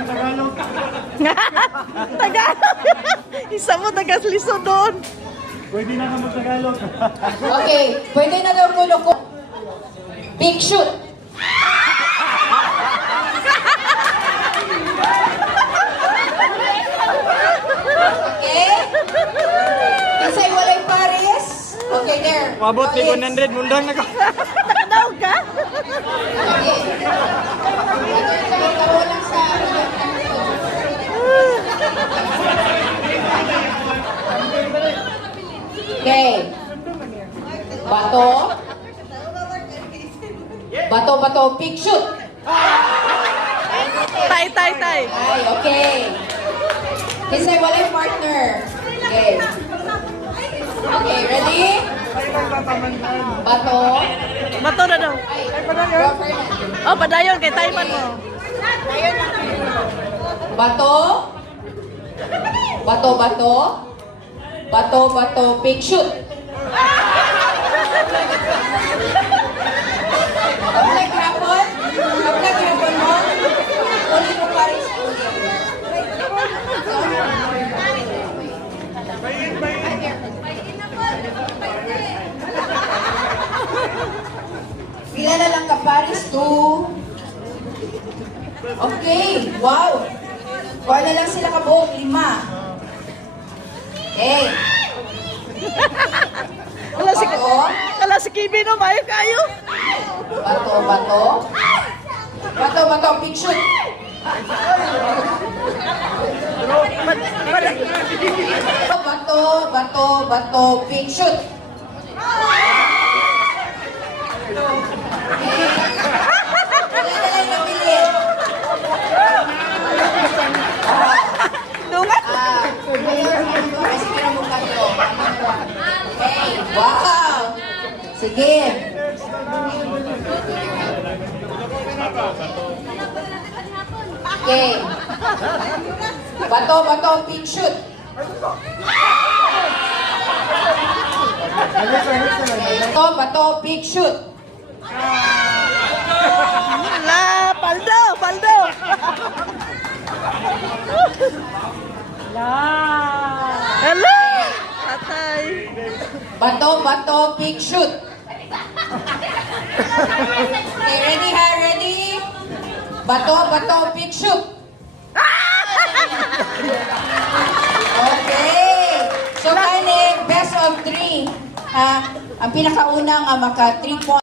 mag-Tagalog. Tagalog. Isa mo taga-liso doon. Pwede na mag-Tagalog. Okay, pwede na daw kulo ko. Big shoot. Okay? Kasi walay pares. Okay, there. Mabot ni 100, mundang na ko. Tanaw ka? Okay. Bato. Bato, big shoot. Tay. Ay, okay. Kasi walay partner. Okay. Okay, ready? Bato. Bato na daw. Oh, padayon kay Taiman mo. Bato. Bato, big shoot. Kapag hapon mo, ulit mo pa rin. Pila na lang ka, Paris? 2. Okay, wow. Kuha na lang sila kabuong 5. Okay. Wala si Kibi no, mayo kayo. Bato, big shoot. Bato, big shoot. Wala na lang nabili. Dungat. Okay, wow. Sige. Okay. Bato, big shoot. Bato, big shoot. La, paldo. Hello. Atay. Bato, big shoot. Okay, ready? Bato, big shoot. Okay. So, kani, best of 3. Ang pinakaunang maka 3 points.